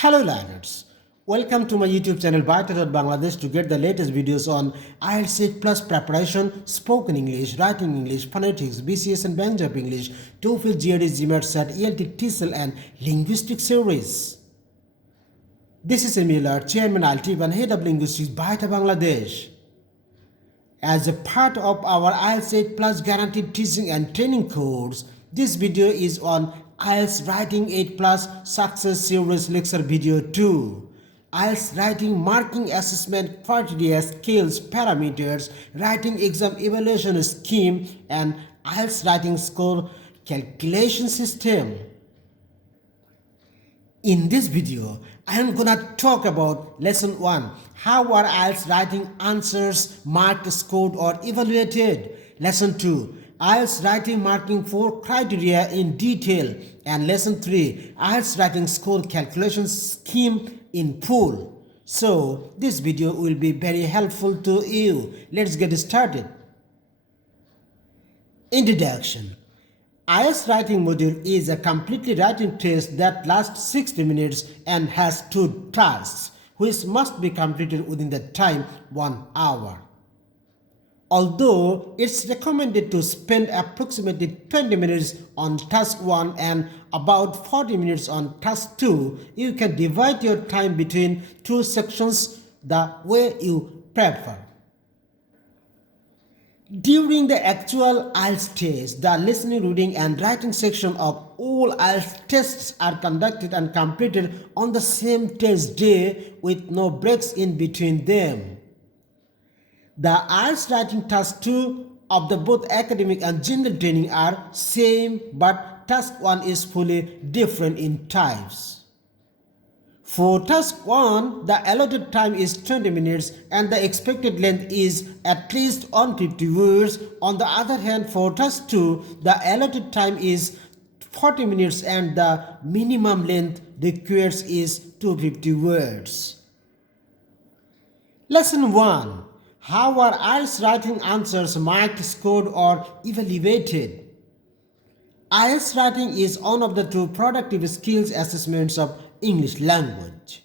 Hello learners, welcome to my YouTube channel BAETTA.Bangladesh to get the latest videos on IELTS 8 Plus preparation, spoken English, writing English, phonetics, BCS and Banjab English, TOEFL, GRE, GMAT, SAT, ELT, TESOL and linguistic series. This is Emil, Chairman IELTS and Head of Linguistics BAETTA Bangladesh. As a part of our IELTS 8 Plus guaranteed teaching and training course, this video is on IELTS Writing 8 Plus Success Series Lecture Video 2. IELTS Writing Marking Assessment Criteria Skills Parameters Writing Exam Evaluation Scheme and IELTS Writing Score Calculation System. In this video, I am gonna talk about Lesson 1. How are IELTS writing answers marked, scored or evaluated? Lesson 2. IELTS writing marking 4 criteria in detail. And Lesson 3. IELTS writing score calculation scheme in full. So, this video will be very helpful to you. Let's get started. Introduction. IELTS writing module is a completely writing test that lasts 60 minutes and has 2 tasks, which must be completed within the time 1 hour. Although it's recommended to spend approximately 20 minutes on task 1 and about 40 minutes on task 2, you can divide your time between 2 sections the way you prefer. During the actual IELTS test, the listening, reading and writing section of all IELTS tests are conducted and completed on the same test day with no breaks in between them. The IELTS writing task 2 of the both academic and general training are same, but task 1 is fully different in types. For task 1, the allotted time is 20 minutes and the expected length is at least 150 words. On the other hand, for task 2, the allotted time is 40 minutes and the minimum length required is 250 words. Lesson 1. How are IELTS writing answers marked, scored or evaluated? IELTS writing is one of the 2 productive skills assessments of English language.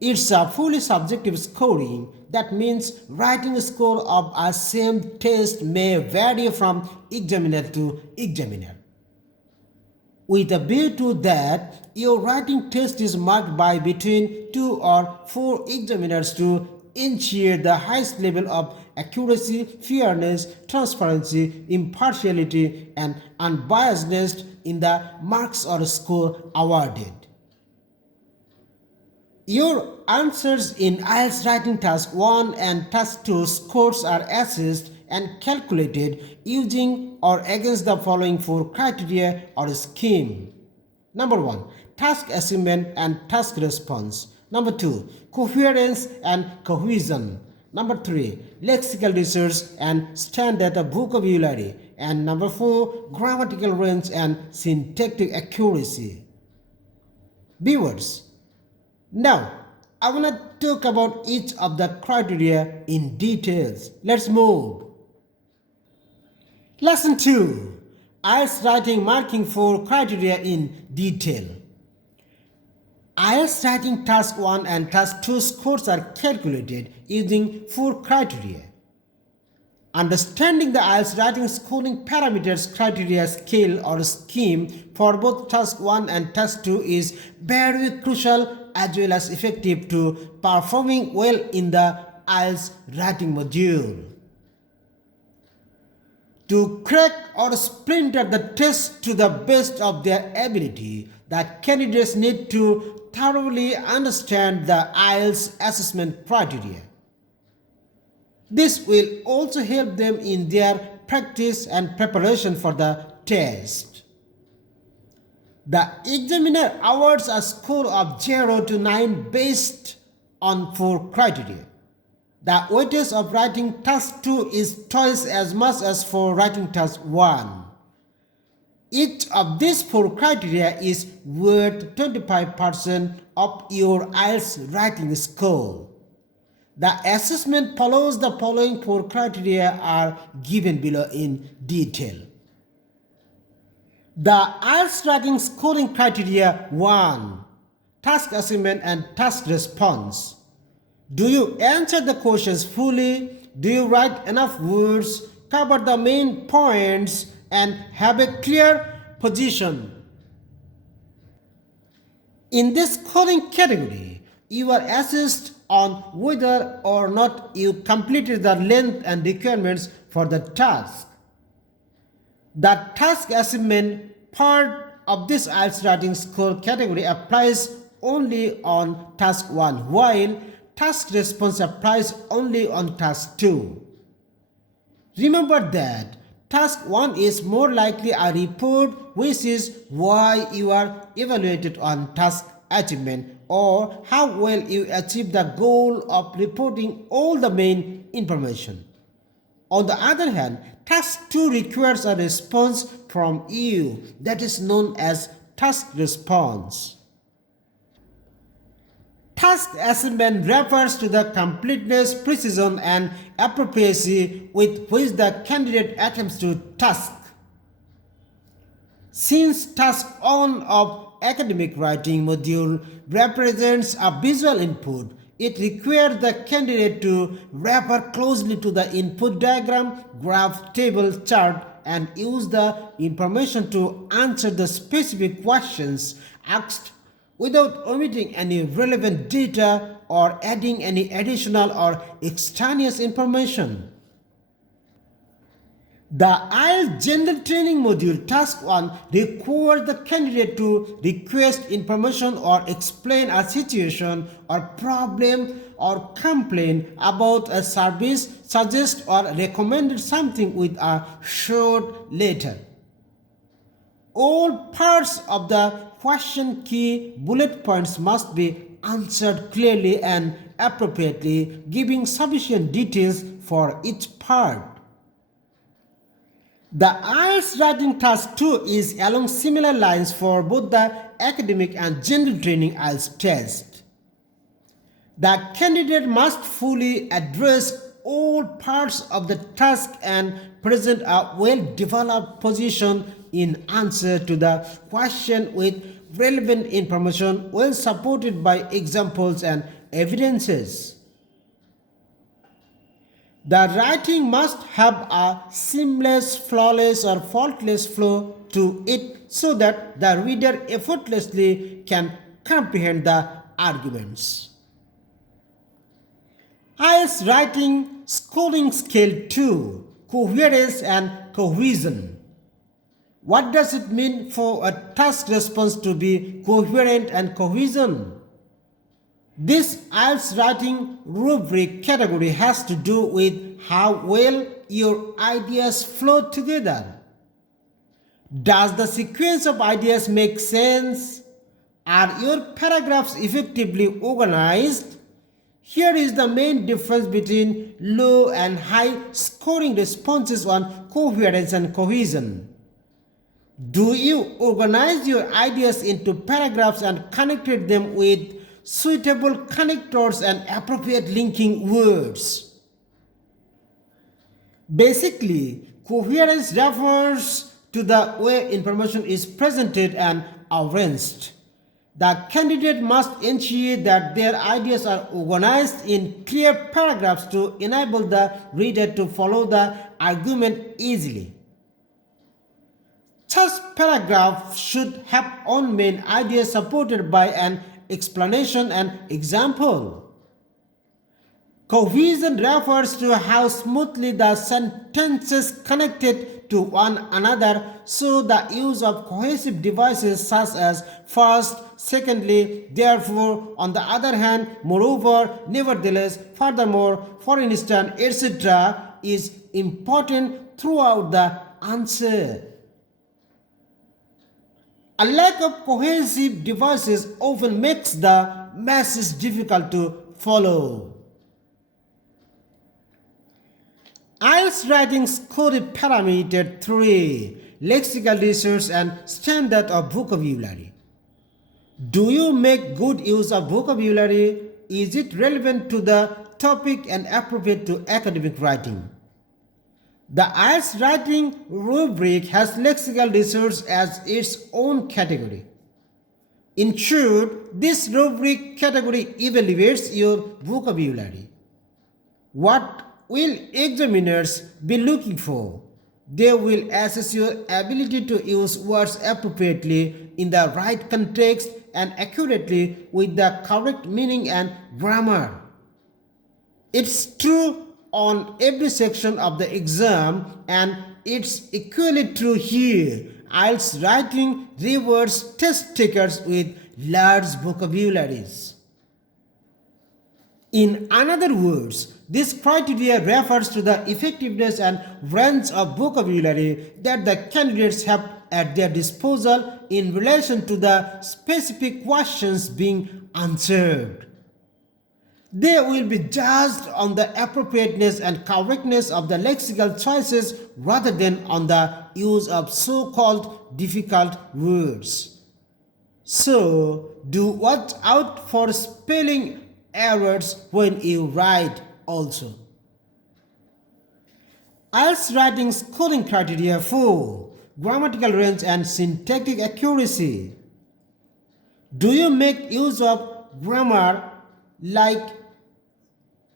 It's a fully subjective scoring. That means writing score of a same test may vary from examiner to examiner. With a view to that, your writing test is marked by between 2 or 4 examiners to ensure the highest level of accuracy, fairness, transparency, impartiality, and unbiasedness in the marks or score awarded. Your answers in IELTS writing task 1 and task 2 scores are assessed and calculated using or against the following 4 criteria or scheme. Number 1. Task achievement and task response. Number 2. Coherence and cohesion. Number 3. Lexical research and standard vocabulary. And number 4. Grammatical range and syntactic accuracy. Viewers, now I want to talk about each of the criteria in details. Let's move. Lesson 2. IELTS writing marking 4 criteria in detail. IELTS writing task 1 and task 2 scores are calculated using 4 criteria. Understanding the IELTS writing scoring parameters, criteria, scale or scheme for both task 1 and task 2 is very crucial as well as effective to performing well in the IELTS writing module. To crack or splinter the test to the best of their ability, the candidates need to thoroughly understand the IELTS assessment criteria. This will also help them in their practice and preparation for the test. The examiner awards a score of 0 to 9 based on 4 criteria. The weightage of writing task 2 is twice as much as for writing task 1. Each of these 4 criteria is worth 25% of your IELTS writing score. The assessment follows the following 4 criteria are given below in detail. The IELTS writing scoring criteria 1. task assignment, and task response. Do you answer the questions fully? Do you write enough words, cover the main points, and have a clear position? In this coding category, you are assessed on whether or not you completed the length and requirements for the task. The task assignment part of this IELTS writing score category applies only on task 1, while task response applies only on task 2. Remember that task 1 is more likely a report, which is why you are evaluated on task achievement or how well you achieve the goal of reporting all the main information. On the other hand, task 2 requires a response from you that is known as task response. Task assignment refers to the completeness, precision, and appropriacy with which the candidate attempts to task. Since task 1 of academic writing module represents a visual input, it requires the candidate to refer closely to the input diagram, graph, table, chart, and use the information to answer the specific questions asked without omitting any relevant data or adding any additional or extraneous information. The IELTS General Training Module Task 1 requires the candidate to request information or explain a situation or problem or complain about a service, suggest or recommend something with a short letter. All parts of the question key bullet points must be answered clearly and appropriately, giving sufficient details for each part. The IELTS Writing Task 2 is along similar lines for both the academic and general training IELTS test. The candidate must fully address all parts of the task and present a well-developed position in answer to the question with relevant information well supported by examples and evidences. The writing must have a seamless, flawless, or faultless flow to it so that the reader effortlessly can comprehend the arguments. IELTS Writing Scoring Scale 2, Coherence and Cohesion. What does it mean for a task response to be coherent and cohesion? This IELTS writing rubric category has to do with how well your ideas flow together. Does the sequence of ideas make sense? Are your paragraphs effectively organized? Here is the main difference between low and high scoring responses on coherence and cohesion. Do you organize your ideas into paragraphs and connected them with suitable connectors and appropriate linking words? Basically, coherence refers to the way information is presented and arranged. The candidate must ensure that their ideas are organized in clear paragraphs to enable the reader to follow the argument easily. Such paragraphs should have own main ideas supported by an explanation and example. Cohesion refers to how smoothly the sentences connected to one another, so the use of cohesive devices such as first, secondly, therefore, on the other hand, moreover, nevertheless, furthermore, for instance, etc. is important throughout the answer. A lack of cohesive devices often makes the message difficult to follow. IELTS Writing Scoring Parameter 3, Lexical Research and Standard of Vocabulary. Do you make good use of vocabulary? Is it relevant to the topic and appropriate to academic writing? The IELTS Writing Rubric has lexical research as its own category. In short, this rubric category evaluates your vocabulary. What will examiners be looking for? They will assess your ability to use words appropriately in the right context and accurately with the correct meaning and grammar. It's true on every section of the exam, and it's equally true here. IELTS writing rewards test takers with large vocabularies. In other words, this criteria refers to the effectiveness and range of vocabulary that the candidates have at their disposal in relation to the specific questions being answered. They will be judged on the appropriateness and correctness of the lexical choices rather than on the use of so-called difficult words. So, do watch out for spelling errors when you write also. IELTS writing scoring criteria 4. Grammatical range and syntactic accuracy. Do you make use of grammar like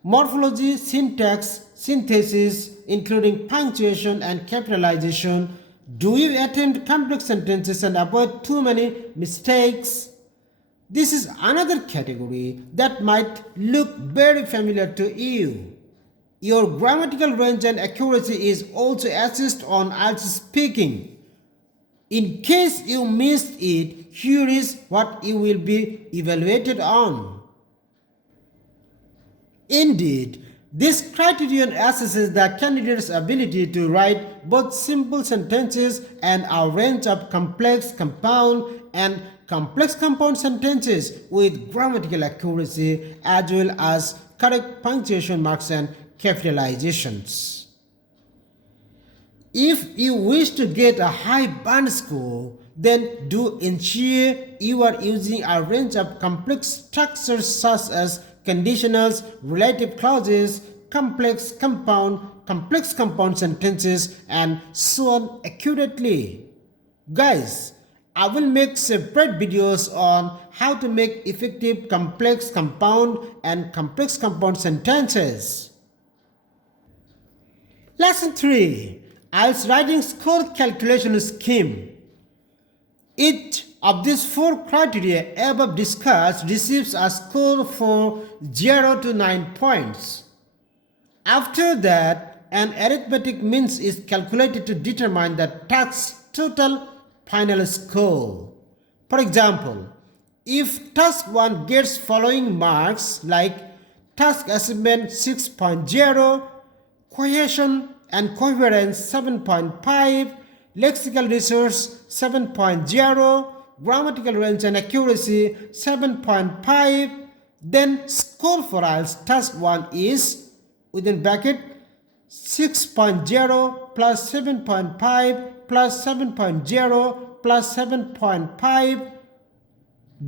morphology, syntax, synthesis, including punctuation and capitalization? Do you attempt complex sentences and avoid too many mistakes? This is another category that might look very familiar to you. Your grammatical range and accuracy is also assessed on IELTS speaking. In case you missed it, here is what you will be evaluated on. Indeed, this criterion assesses the candidate's ability to write both simple sentences and a range of complex compound and complex compound sentences with grammatical accuracy as well as correct punctuation marks and capitalizations. If you wish to get a high band score, then do ensure you are using a range of complex structures such as conditionals, relative clauses, complex compound sentences, and so on accurately. Guys, I will make separate videos on how to make effective complex compound and complex compound sentences. Lesson 3. IELTS writing score calculation scheme. Each of these 4 criteria above discussed receives a score for 0 to 9 points. After that, an arithmetic mean is calculated to determine the task's total final score. For example, if task 1 gets following marks like task achievement 6.0, cohesion and coherence 7.5, lexical resource 7.0, grammatical range and accuracy 7.5, then score for IELTS task 1 is within bracket 6.0 plus 7.5 plus 7.0 plus 7.5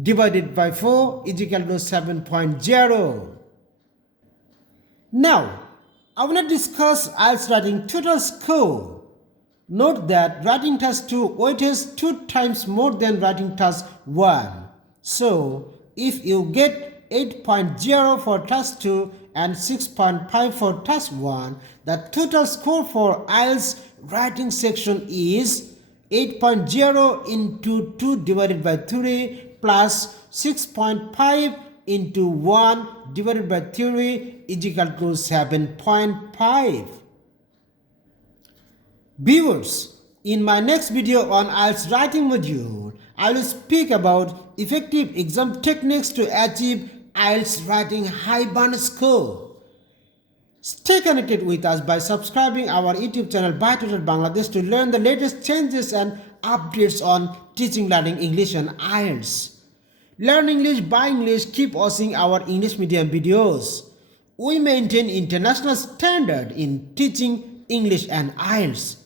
divided by 4 is equal to 7.0. Now, I will not discuss IELTS writing total score. Note that writing task 2 weights 2 times more than writing task 1. So, if you get 8.0 for task 2 and 6.5 for task 1, the total score for IELTS writing section is 8.0 into 2 divided by 3 plus 6.5 into 1 divided by 3 is equal to 7.5. Viewers, in my next video on IELTS writing module, I will speak about effective exam techniques to achieve IELTS writing high band score. Stay connected with us by subscribing our YouTube channel BAETTA Bangladesh to learn the latest changes and updates on teaching learning English and IELTS. Learn English by English, keep watching our English medium videos. We maintain international standard in teaching English and IELTS.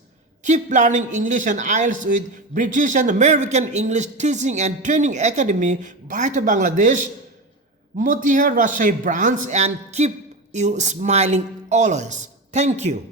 Keep learning English and IELTS with British and American English Teaching and Training Academy, BAETTA Bangladesh, Motihar Rajshahi branch, and keep you smiling always. Thank you.